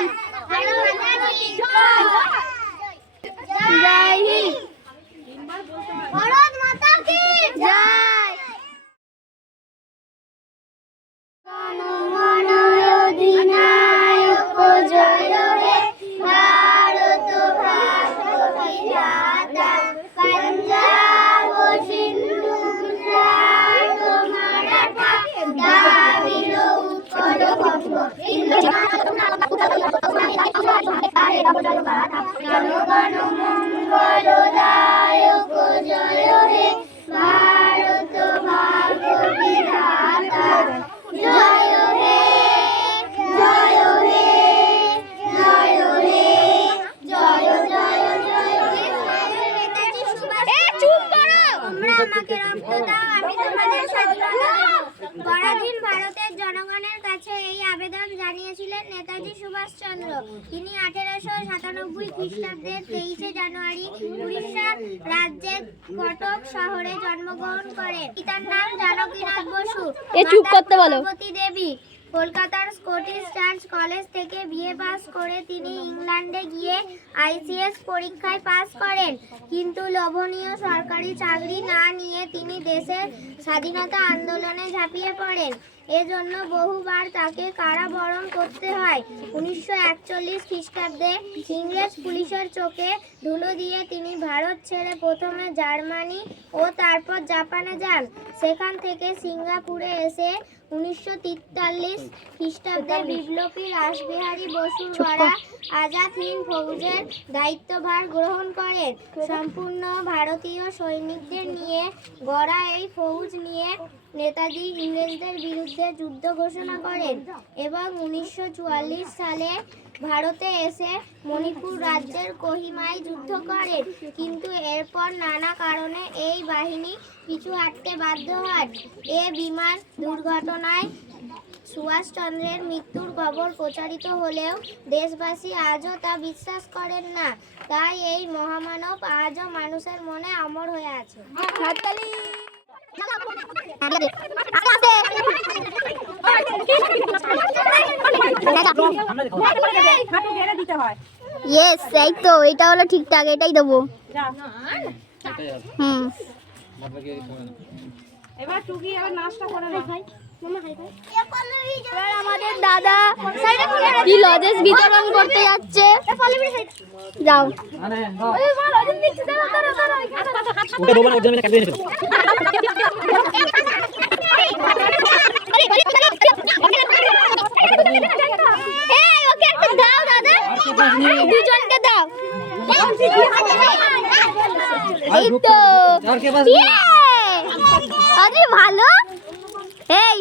মাতরম। জয় হিন্দ। ভারত মাতা কি জয়। জনগণ অধিনায়ক জয় হে, ভারত ভাগ্য বিধাতা। পাঞ্জাব সিন্ধু গুজরাট মারাঠা, দ্রাবিড় উৎকল বঙ্গ, জনগণ মঙ্গলদায়ক জয় হে, ভারত ভাগ্য বিধাতা। জয় হে, জয় হে, জয় হে, জয় জয় জয় হে। নেতাজি সুভাষ। চুপ করো। তোমরা আমাকে রক্ত দাও, আমি তোমাদের স্বাধীনতা দেব। পরাধীন ভারতের জনগণের কাছে এই আবেদন জানিয়েছিলেন নেতাজি সুভাষচন্দ্র। তিনি 1897 খ্রিস্টাব্দের 23 জানুয়ারি উড়িষ্যা রাজ্যের কটক শহরে জন্মগ্রহণ করেন। পিতার নাম জানকীনাথ বসু, মাতা প্রভাবতী দেবী। কলকাতার স্কটিশ চার্চ কলেজ থেকে বিএ পাস করে তিনি ইংল্যান্ডে গিয়ে আইসিএস পরীক্ষায় পাস করেন, কিন্তু লোভনীয় সরকারি চাকরি না নিয়ে তিনি দেশের স্বাধীনতা আন্দোলনে ঝাঁপিয়ে পড়েন। এজন্য বহুবার তাকে কারাবরণ করতে হয়। 1941 খ্রিস্টাব্দে ইংরেজ পুলিশের চোখে ধুলো দিয়ে তিনি ভারত ছেড়ে প্রথমে জার্মানি ও তারপর জাপানে যান। সেখান থেকে সিঙ্গাপুরে এসে 1943 খ্রিস্টাব্দে বিপ্লবী রাসবিহারী বসুর গড়া আজাদ হিন্দ ফৌজের দায়িত্বভার গ্রহণ করেন। সম্পূর্ণ ভারতীয় সৈনিকদের নিয়ে গড়া এই ফৌজ নিয়ে নেতাজি ইংরেজদের বিরুদ্ধে যুদ্ধ ঘোষণা করেন এবং 1944 সালে ভারতে এসে মণিপুর রাজ্যের কোহিমায় যুদ্ধ করেন, কিন্তু এরপর নানা কারণে এই বাহিনী পিছু হাঁটতে বাধ্য হন। এ বিমান দুর্ঘটনায় সুভাষচন্দ্রের মৃত্যুর খবর প্রচারিত হলেও দেশবাসী আজও তা বিশ্বাস করেন না। তাই এই মহামানব আজও মানুষের মনে অমর হয়ে আছে। ইয়েস, এই তো, এটা হলো ঠিকঠাক, এটাই দেবো। এবার টুকি আবার নাস্তা করে না। এবার আমাদের দাদা কি লজেস বিতরণ করতে যাচ্ছে। যাও। দুজনকে দাও। এই তো ভালো। এই